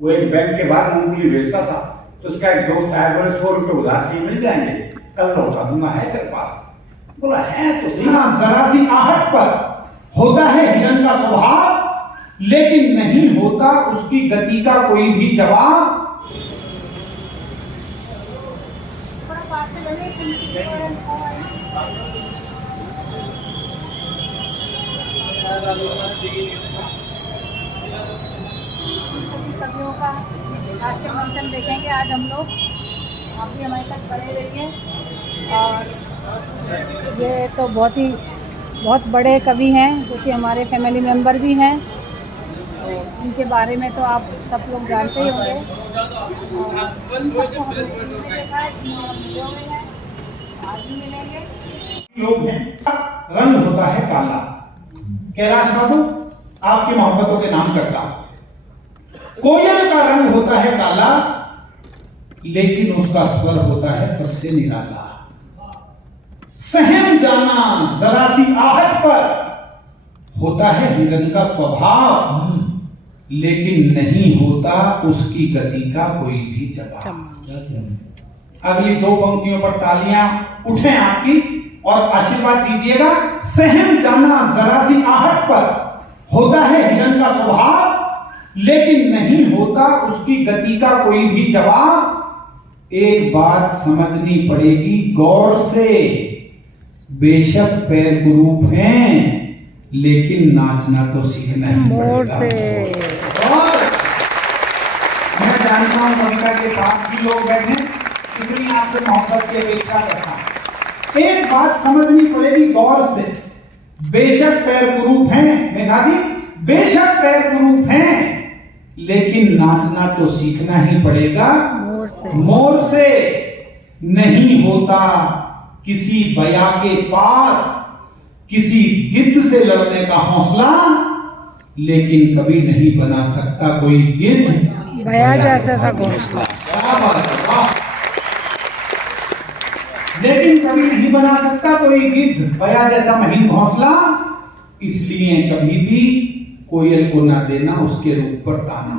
वो एक बैंक के बाहर मूंगफली बेचता था, तो उसका एक दोस्त आया, बोले 100 रुपये उधार चाहिए, मिल जाएंगे, कल लौटा दूंगा, है तेरे पास? बोला है तो सही। जरा सी आहट पर होता है हिरन का स्वभाव, लेकिन नहीं होता उसकी गति का कोई भी जवाब। सब्जियों का हास्य मंचन देखेंगे आज हम लोग, आप भी हमारे साथ बने रहिए। और ये तो बहुत बड़े कवि हैं जो कि हमारे फैमिली मेंबर भी हैं, तो इनके बारे में तो आप सब लोग जानते ही होंगे। सबको हमने टीवी में देखा है, वीडियो में है, आज भी मिलेंगे। लोग हैं, रंग होता है काला। कैलाश बाबू, आपकी मोहब्बतों के नाम करता हूं। कोयल का रंग होता है काला, लेकिन उसका स्वर होता है सबसे निराला। सहम जाना जरा सी आहट पर होता है हिरन का स्वभाव, लेकिन नहीं होता उसकी गति का कोई भी जवाब। अगली 2 पंक्तियों पर तालियां उठें आपकी और आशीर्वाद दीजिएगा। सहम जाना जरा सी आहट पर होता है हिरन का स्वभाव, लेकिन नहीं होता उसकी गति का कोई भी जवाब। एक बात समझनी पड़ेगी गौर से, बेशक पैर कुरूप हैं, लेकिन नाचना तो सीखना ही पड़ेगा। और मैं जानता हूं कविता के पास भी लोग बैठे, इतनी आपसे मोहब्बत की अपेक्षा करता हूं। एक बात समझनी पड़ेगी गौर से, बेशक पैर कुरूप हैं, मेघा जी, बेशक पैर कुरूप हैं, लेकिन नाचना तो सीखना ही पड़ेगा मोर से। नहीं होता किसी बया के पास किसी गिद्ध से लड़ने का हौसला, लेकिन कभी नहीं बना सकता कोई गिद्ध बया जैसा घोंसला। लेकिन कभी नहीं बना सकता कोई गिद्ध बया जैसा महीन घोंसला। इसलिए कभी भी कोयल को ना देना उसके रूप पर ताना।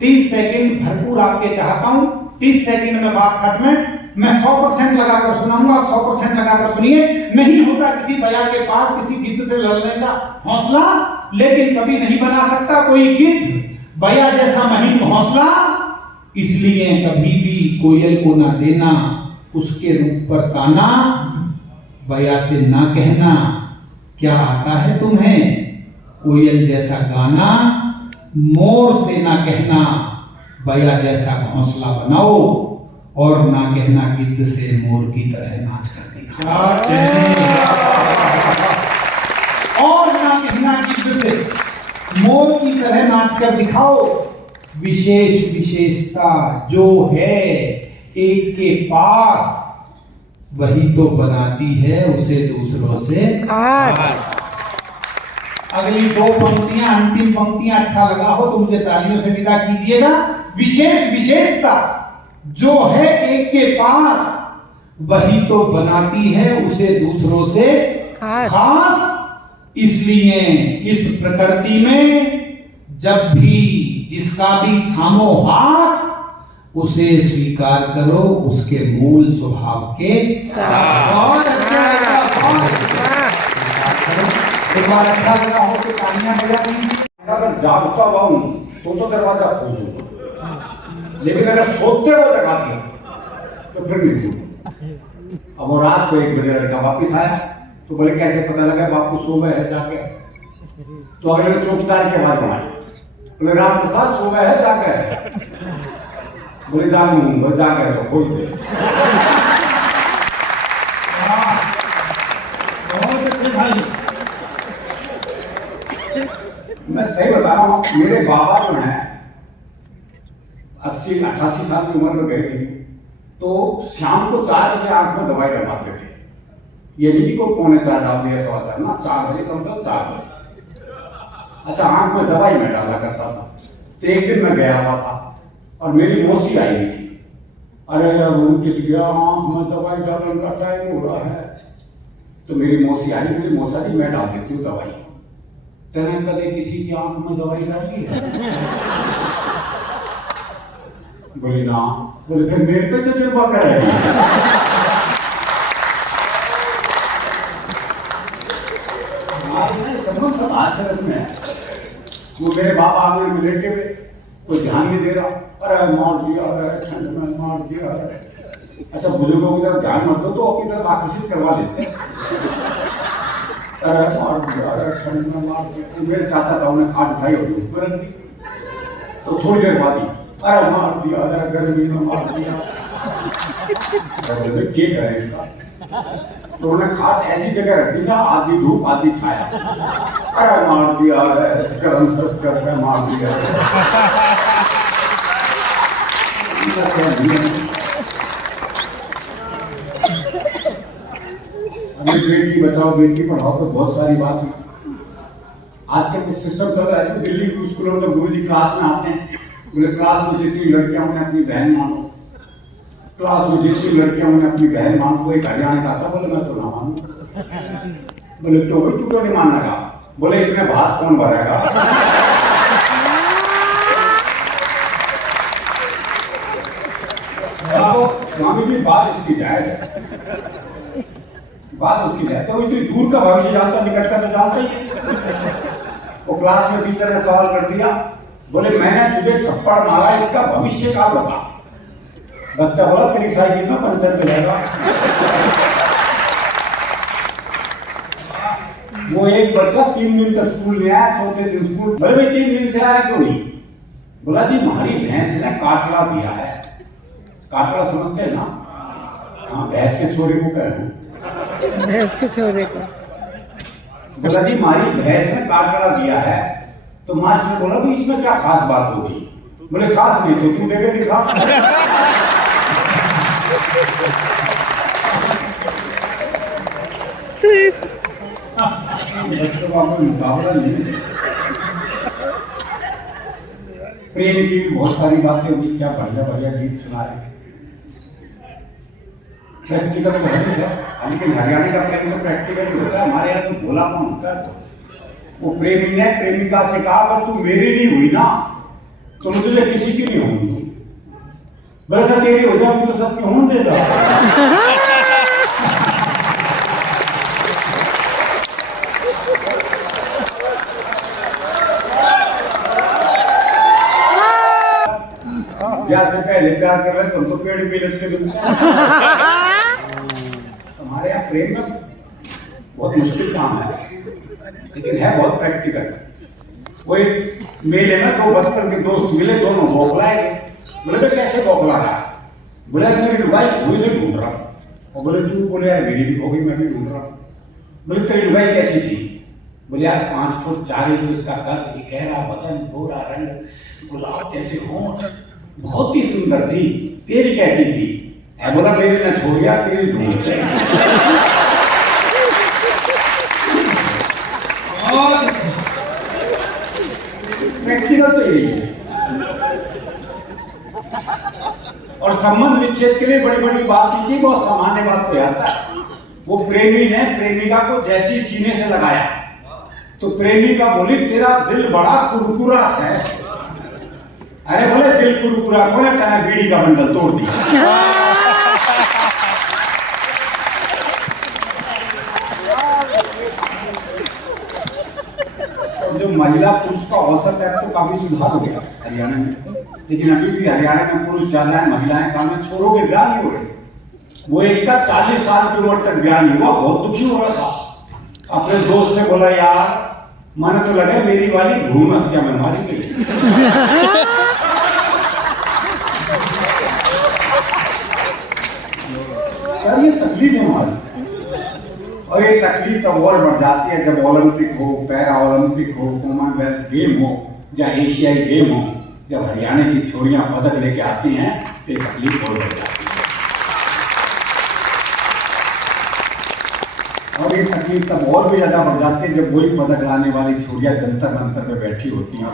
30 सेकंड भरपूर आपके चाहता हूं, 30 सेकंड में बात खत्म है। मैं 100% लगाकर सुनाऊंगा, आप 100% लगाकर सुनिए। नहीं होता किसी बया के पास किसी गिद्ध से लड़ने का हौसला, लेकिन कभी नहीं बना सकता कोई गिद्ध बया जैसा महीन घोंसला। इसलिए कभी भी कोयल को ना देना उसके रूप पर ताना। बया से ना कहना क्या आता है तुम्हें, कोयल जैसा गाना। मोर से ना कहना बया जैसा घोंसला बनाओ, और ना कहना गिद्ध से मोर की तरह नाच कर दिखाओ। और ना कहना गिद्ध से मोर की तरह नाच कर दिखाओ। विशेष विशेषता जो है एक के पास, वही तो बनाती है उसे दूसरों से खास। अगली 2 पंक्तियां, अंतिम पंक्तियां अच्छा लगा हो तो मुझे तालियों से विदा कीजिएगा। विशेष विशेषता जो है एक के पास, वही तो बनाती है उसे दूसरों से खास। इसलिए इस प्रकृति में जब भी जिसका भी थामो हाथ, उसे स्वीकार करो उसके मूल स्वभाव के साथ। एक बार अच्छा लगा हो तो तालियां बजा दीजिए। अगर जागता हुआ हूं तो दरवाजा खोल दूंगा, लेकिन अगर सोते हुए जगा दिया तो फिर नहीं खोलूंगा। अब वो रात को 1 बजे लड़का वापिस आया, तो बोले कैसे पता लगा बापू सो गए है जाके? तो अगले ने चौकीदार की आवाज बनाई, बोले राम प्रसाद सो गए है जाके? बोले जाके तो खोल दे। बहुत अच्छे भाई, मैं सही बता रहा हूँ, मेरे बाबा जो है 80-88 साल की उम्र में गए थे, तो शाम को 4 बजे आंख में दवाई डलवाते थे। ये नहीं कि को 3:45 डाल दिया, 4:15 ना, 4 बजे कम से कम 4 बजे। अच्छा, आंख में दवाई मैं डाला करता था। तो एक दिन मैं गया हुआ था और मेरी मौसी आई हुई थी। अरे चिट गया, आंख में दवाई डालने का टाइम हो रहा है। तो मेरी मौसी आई, मेरी मौसा जी मैं डाल देती हूँ दवाई। तेने कदे किसी की आंख में दवाई डाली है? बोली ना। बोले फिर मेरे पे तजुर्बा करेगा। संबंध सब आश्चर्य में है। वो मेरे बाप आगे में लेटे हुए, कोई ध्यान नहीं दे रहा, अरे मार दिया, अरे ठंड में मार दिया। अच्छा बुजुर्गों की तरफ ध्यान मत दो तो अपनी तरफ आकर्षित करवा लेते हैं। अरे मार दिया, अरे ठंड में मार दिया। मेरे चाचा था, उन्हें खाट उठाई और धूप में रख दी। तो थोड़ी देर बाद ही अरे मार दिया, अरे गर्मी में मार दिया। क्या करे इसका? तो उन्हें खाट ऐसी जगह रख दी था, आधी धूप आधी छाया। अरे मार दिया, गरम सब कर मार दिया। बेटी बचाओ बेटी पढ़ाओ तो बहुत सारी बात है। आज के कुछ सिस्टम चल रहा है। दिल्ली के स्कूलों में तो गुरुजी क्लास में आते हैं, बोले क्लास में जितनी लड़कियां उन्हें अपनी बहन मानो, क्लास में जितनी लड़कियां उन्हें अपनी बहन मानो। एक हरियाणा का था, बोले मैं तो ना मानू। बोले तो तू क्यों नहीं मानना का? बोले इतने भात कौन भरेगा? स्वामी जी बात इसकी जायज है, बात उसकी जायज। तो इतनी दूर का भविष्य जानता, निकट का तो जानता ही है। वो क्लास में टीचर ने सवाल कर दिया, बोले मैंने तुझे थप्पड़ मारा, इसका भविष्य का बता। बच्चा बोला तेरी साइकिल में पंचर मिलेगा। वो एक बच्चा 3 दिन तक स्कूल में आया, चौथे दिन स्कूल। बोले भाई 3 दिन से आया क्यों नहीं? बोला जी हमारी भैंस ने काटला दिया है। काटला समझते हैं ना? हाँ, भैंस के छोरे को कह रहा हूँ, भैंस के छोरे को। बोला जी हमारी भैंस ने काटला दिया है। तो मास्टर बोला भी इसमें क्या खास बात हो गई? बोले खास नहीं तो तू देखे दिखा। मुकाबला नहीं। प्रेम की भी बहुत सारी बातें हुई, क्या बढ़िया बढ़िया गीत सुना रहे। प्रैक्टिकल तो है, लेकिन हरियाणा का प्रेम तो प्रैक्टिकल होता है। हमारे यहाँ तो बोला कौन होता है? वो प्रेमी ने प्रेमिका से कहा अगर तू मेरी नहीं हुई ना तो मुझे किसी की नहीं होगी। वैसा तेरी हो जाए तो सबकी होने देगा। ब्याह से पहले प्यार कर रहे तुम तो पेड़ पे लटके मिलते। हमारे यहाँ प्रेम में बहुत मुश्किल काम है, लेकिन है बहुत प्रैक्टिकल। वो एक मेले में 2 बचपन के दोस्त मिले, दोनों बौखलाए। बोले कैसे बौखला रहा? बोले मेरी लुगाई वही से ढूंढ रहा। और बोले तू? बोले यार मेरी भी हो गई, मैं भी ढूंढ रहा। बोले तेरी लुगाई कैसी थी? बोले यार 5 फुट 4 इंच उसका कद, गहरा बदन, गोरा रंग, गुलाब जैसे होंठ, बहुत ही सुंदर थी। तेरी कैसी थी? बोला मेरी ना छोड़िया, तेरी ढूंढ से। प्रैक्टिकल तो यही है। और संबंध विच्छेद के लिए बड़ी बड़ी बात कीजिए, बहुत सामान्य बात हो जाता है। वो प्रेमी ने प्रेमिका को जैसी सीने से लगाया तो प्रेमिका बोली तेरा दिल बड़ा कुरकुरा है। अरे बोले दिल कुरकुरा कौन है? कहना बीड़ी का बंडल तोड़ दिया। जो महिला पुरुष का औसत है तो काफी सुधार हो गया हरियाणा में, लेकिन अभी भी हरियाणा में पुरुष ज्यादा है, महिलाएं कम है। छोरों के ब्याह नहीं हो रहे। वो एक का 40 साल की उम्र तक ब्याह नहीं हुआ, बहुत दुखी हो रहा था। अपने दोस्त से बोला यार मन तो लगे मेरी वाली भ्रूण हत्या में मारी गई। सर ये तकलीफ है हमारी। और ये तकलीफ तब और बढ़ जाती है जब ओलंपिक हो, पैरा ओलंपिक हो, कॉमनवेल्थ गेम हो या एशियाई गेम हो, जब हरियाणा की छोरियां पदक लेके आती हैं तो ये तकलीफ और बढ़ जाती है। और ये तकलीफ तब और भी ज्यादा बढ़ जाती है जब वही पदक लाने वाली छोरियां जंतर मंतर पे बैठी होती हैं।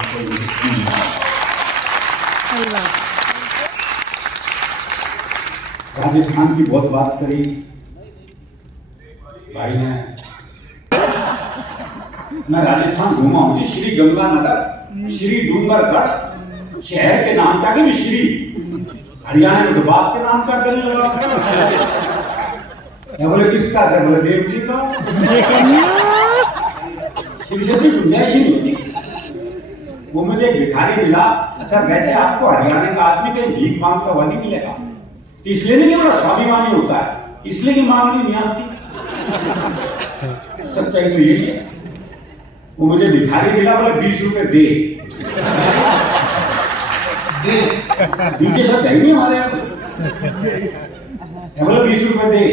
राजस्थान की बहुत बात करी भाई ने। मैं राजस्थान घूमा हूँ, श्री गंगानगर, श्री डूंगरगढ़, शहर के नाम का भी श्री, हरियाणा में तो बाप के नाम का करने लगा। बोले किसका है? बोले देव जी का। गुंजाइश ही नहीं होती। वो मुझे एक भिखारी मिला। अच्छा वैसे आपको हरियाणा का आदमी कहीं भीख मांगता हुआ नहीं मिलेगा, इसलिए नहीं कि बड़ा स्वाभिमानी होता है, इसलिए कि मांगनी नहीं आती। सच्चाई तो यही है। वो मुझे भिखारी मिला, बोले 20 रुपए दे। शब्द है नहीं हमारे यहाँ। बोले 20 रुपए दे।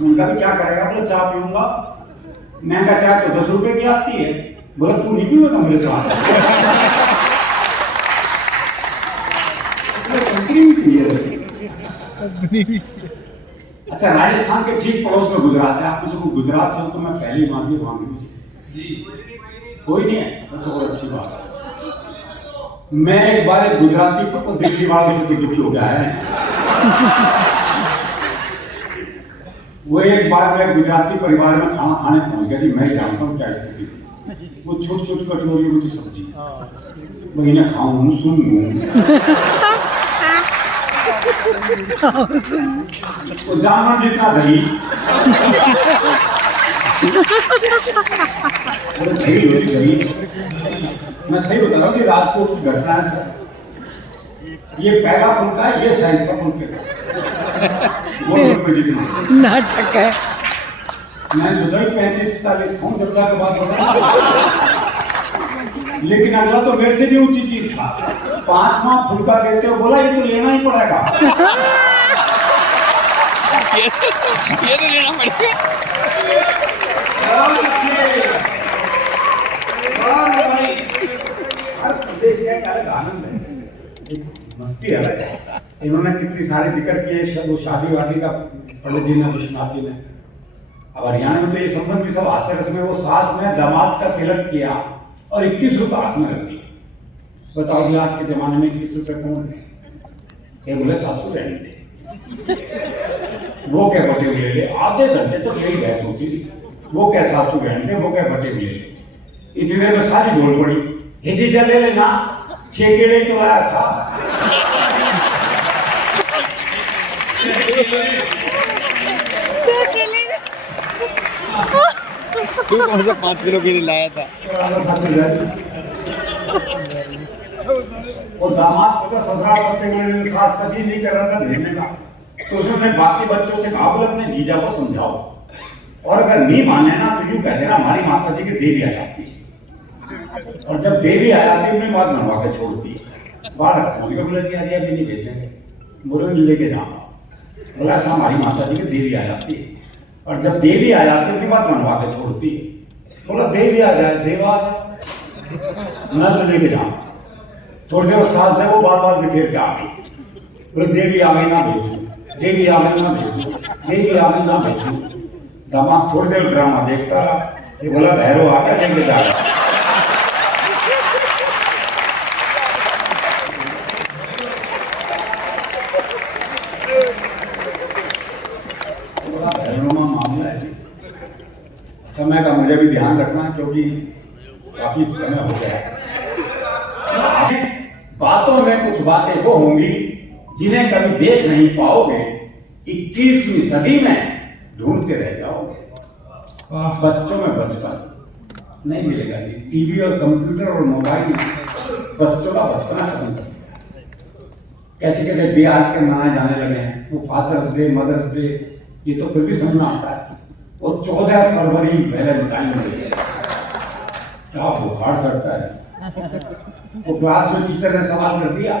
उनका भी क्या करेगा? बोले चाय पीऊंगा। महंगा चाय तो 10 रुपए की आती है। बोला तू नहीं पीऊंगा मेरे साथ। अच्छा राजस्थान के ठीक पड़ोस में गुजरात है। आप किसी को गुजरात से हो तो मैं पहली मांगी मांगी जी, कोई नहीं है तो बहुत अच्छी बात है। मैं एक बार एक गुजराती को दिल्ली वाले से दुखी हो गया है। वो एक बार मैं गुजराती परिवार में खाना खाने पहुंच गया जी। मैं जानता हूँ क्या स्थिति थी। वो छोटी छोटी कटोरी की सब्जी वही ना खाऊं सुन वो जामुन जितना दही दही। मैं सही बता रहा हूँ कि राजकोट की घटना है। ये पहला फुल्का है, ये साइज का फुल्के नाटक है। मैं सोचा 35-40 खाऊं जब के बाद, लेकिन अगला तो मेरे से भी ऊंची चीज था। 5वां फुल्का देते हो, बोला ये तो लेना ही पड़ेगा। ये तो लेना पड़ेगा। प्रदेश का एक अलग आनंद है, मस्ती अलग है। इन्होंने कितनी सारे जिक्र किए, वो शादी वादी का पंडित जी ने, विश्वनाथ जी ने। अब हरियाणा में तो ये संबंध भी सब हास्य रस में। वो सास ने दामाद का तिलक किया और 21 रुपए हाथ में रख दिए। बताओ जी आज के जमाने में 21 रुपए कौन है? ये बोले सासू रहने दे, वो क्या बटे ले ले। आधे घंटे तो यही बहस होती थी। वो क्या सासू रहने दे, वो क्या बटे ले ले। इतने में सारी बोल पड़ी, हिजीजा ले लेना, 6 केले तो आया था। तू कौन सा 5 किलो के लिए लाया था? और दामाद को तो ससुराल करते हुए खास कभी नहीं कर रहा था भेजने का। तो उसने बाकी बच्चों से कहा बोले अपने जीजा को समझाओ, और अगर नहीं माने ना तो यूं कह देना हमारी माता जी की देवी आ जाती है। और जब देवी आ जाती है अपनी बात मनवा के छोड़ती है। बालक बोले जी अभी नहीं भेजेंगे। बोले लेके जाओ। बोला ऐसा हमारी माता जी की देवी आ जाती है, और जब देवी आ जाती है अपनी बात मनवा के छोड़ती है। बोला देवी आ जाए, देवा आ जाए, मैं तो लेके जाऊँ। थोड़ी देर सास है वो बार बार बिखेर के आ गई। बोले देवी आ गई ना भेजू, देवी आ गई ना भेजू, देवी आ गई ना भेजू। दामाद थोड़ी देर ड्रामा देखता रहा। ये बोला भैरव आ गया, लेके जा रहा। मामला है, समय का मुझे भी ध्यान रखना क्योंकि काफी समय हो गया है। बातों में कुछ बातें वो होंगी जिन्हें कभी देख नहीं पाओगे, 21वीं सदी में ढूंढते रह जाओगे। बच्चों में बचपन नहीं मिलेगा जी। टीवी और कंप्यूटर और मोबाइल बच्चों का बचपना खत्म कर दिया। कैसे कैसे डे आज के मनाए जाने लगे हैं। वो फादर्स डे, मदर्स डे, ये तो फिर भी समझ में आता है। वो 14 फरवरी वैलेंटाइन डे, क्या बुखार चढ़ता है। वो क्लास में टीचर ने सवाल कर दिया,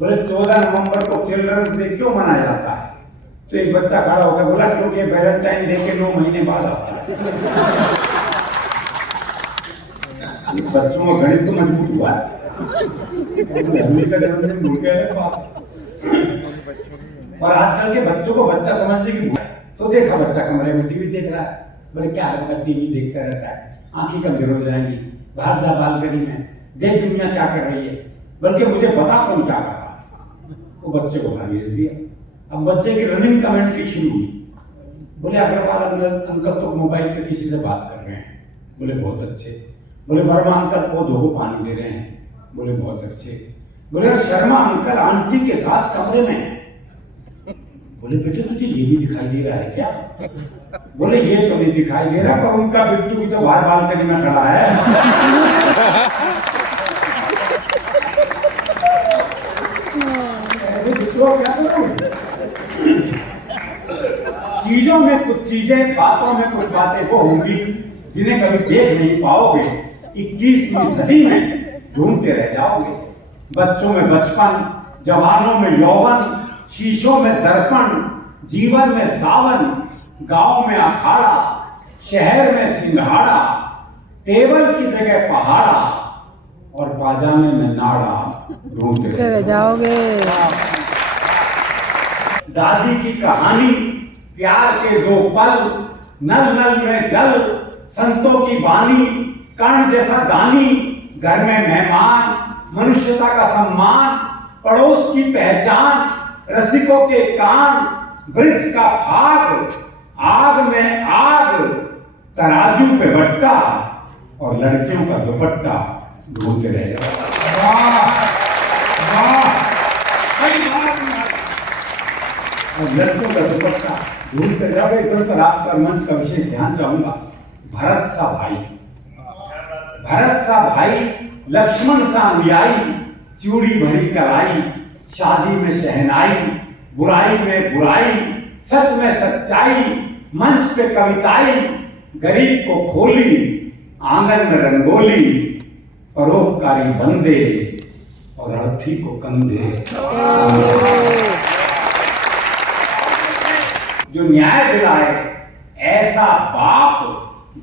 बोले 14 नवंबर को चिल्ड्रंस डे क्यों मनाया जाता है? तो एक बच्चा खड़ा होकर बोला क्योंकि वैलेंटाइन डे के 9 महीने बाद आता है। बच्चों में गणित तो मजबूत हुआ है। का जन्मदिन भूल गए। और आजकल के बच्चों को बच्चा समझने की भूल है। तो देखा बच्चा कमरे में टीवी देख रहा है, बोले क्या है? टीवी देखता रहता है, आंखें कमजोर हो जाएंगी। बाहर जा बालकनी में देख दुनिया क्या कर रही है, बल्कि मुझे बता कौन क्या कर रहा है। वो बच्चे को बाहर भेज दिया। अब बच्चे की रनिंग कमेंट्री शुरू हुई। बोले अग्रवाल अंकल तो मोबाइल पे किसी से बात कर रहे हैं। बोले बहुत अच्छे। बोले वर्मा अंकल पौधों को पानी दे रहे हैं। बोले बहुत अच्छे। बोले शर्मा अंकल आंटी के साथ कमरे में है। बोले बेटे तुझे ये भी दिखाई दे रहा है क्या? बोले ये तो नहीं दिखाई दे रहा, पर उनका बिट्टू भी तो बाहर बालकनी में खड़ा है। क्या करूं? चीजों में कुछ चीजें, बातों में कुछ बातें वो होंगी जिन्हें कभी देख नहीं पाओगे। 21वीं सदी में ढूंढते रह जाओगे। बच्चों में बचपन, जवानों में यौवन, शीशों में दर्पण, जीवन में सावन, गांव में अखाड़ा, शहर में सिंघाड़ा, टेबल की जगह पहाड़ा और पाजामे में नाड़ा ढूंढते रह जाओगे। दादी की कहानी, प्यार के 2 पल, नल नल में जल, संतों की वाणी, कर्ण जैसा दानी, घर में मेहमान, मनुष्यता का सम्मान, पड़ोस की पहचान, रसिकों के कान, ब्रिज का भाग, आग में आग, तराजू पे बट्टा और लड़कियों का दुपट्टा ढूंढते रह जाओ। और लड़कों का दुपट्टा ढूंढते जाओगे। इस पर आपका मंच का विशेष ध्यान चाहूंगा। भरत सा भाई, भरत सा भाई, लक्ष्मण सा अनुयायी, चूड़ी भरी कलाई, शादी में शहनाई, बुराई में बुराई, सच में सच्चाई, मंच पे कविताई, गरीब को खोली, आंगन में रंगोली, परोपकारी बंदे और अर्थी को कंधे। जो न्याय दिलाए, ऐसा बाप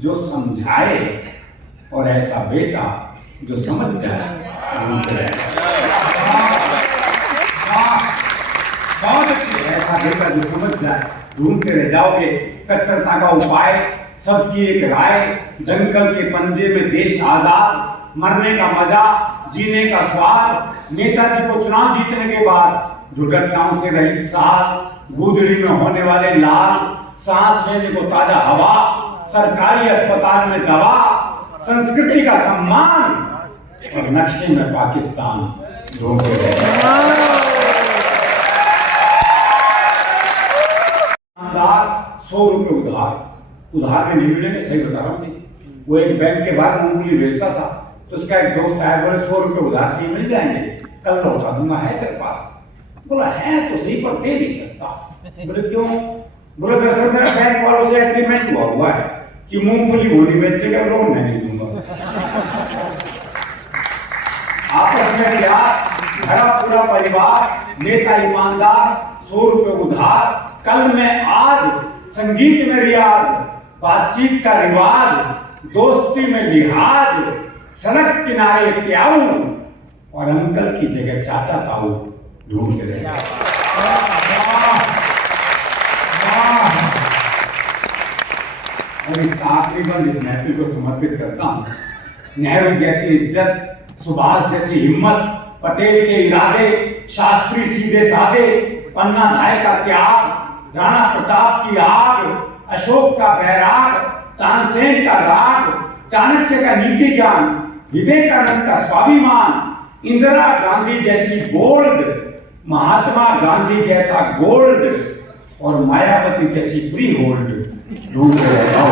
जो समझाए और ऐसा बेटा जो समझ जाए। बहुत अच्छी, ऐसा बेटा जो समझ जाए ढूंढते रह जाओगे। कट्टरता का उपाय, सबकी एक राय, दंगल के पंजे में देश आजाद, मरने का मजा, जीने का स्वाद, नेताजी को चुनाव जीतने के बाद दुर्घटनाओं से रहित साल, गुदड़ी में होने वाले लाल, सांस लेने को ताजा हवा, सरकारी अस्पताल में दवा, संस्कृति का सम्मान और नक्शे में पाकिस्तान ढूंढते रहे। 100 रुपए उधार में नहीं मिलेंगे, सही बता रहा हूँ। वो एक बैंक के बाहर मूंगफली बेचता था, तो उसका एक दोस्त आया, बोले 100 रुपए उधार चाहिए, मिल जाएंगे, कल लौटा दूंगा, है तेरे पास? बोला है तो सही, पर दे नहीं सकता। बोले क्यों? बोले दरअसल मेरा बैंक वालों से एग्रीमेंट हुआ है कि मूंगफली होनी बेचेगा, लोन मैं नहीं दूंगा। आपस में क्या भरा पूरा परिवार, नेता ईमानदार, 100 रुपए उधार, कल में आज, संगीत में रियाज, बातचीत का रिवाज, दोस्ती में लिहाज, सड़क किनारे प्याऊ और अंकल की जगह चाचा ताऊ ढूंढते रहे। और इस आखिरी बार इस महफिल को समर्पित करता हूँ। नेहरू जैसी इज्जत, सुभाष जैसी हिम्मत, पटेल के इरादे, शास्त्री सीधे साधे, पन्ना धाय का त्याग, राणा प्रताप की आग, अशोक का बैराग, तानसेन का राग, चाणक्य का नीति ज्ञान, विवेकानंद का स्वाभिमान, इंदिरा गांधी जैसी बोल्ड, महात्मा गांधी जैसा गोल्ड और मायावती जैसी फ्री होल्ड ढूंढ रहे हो।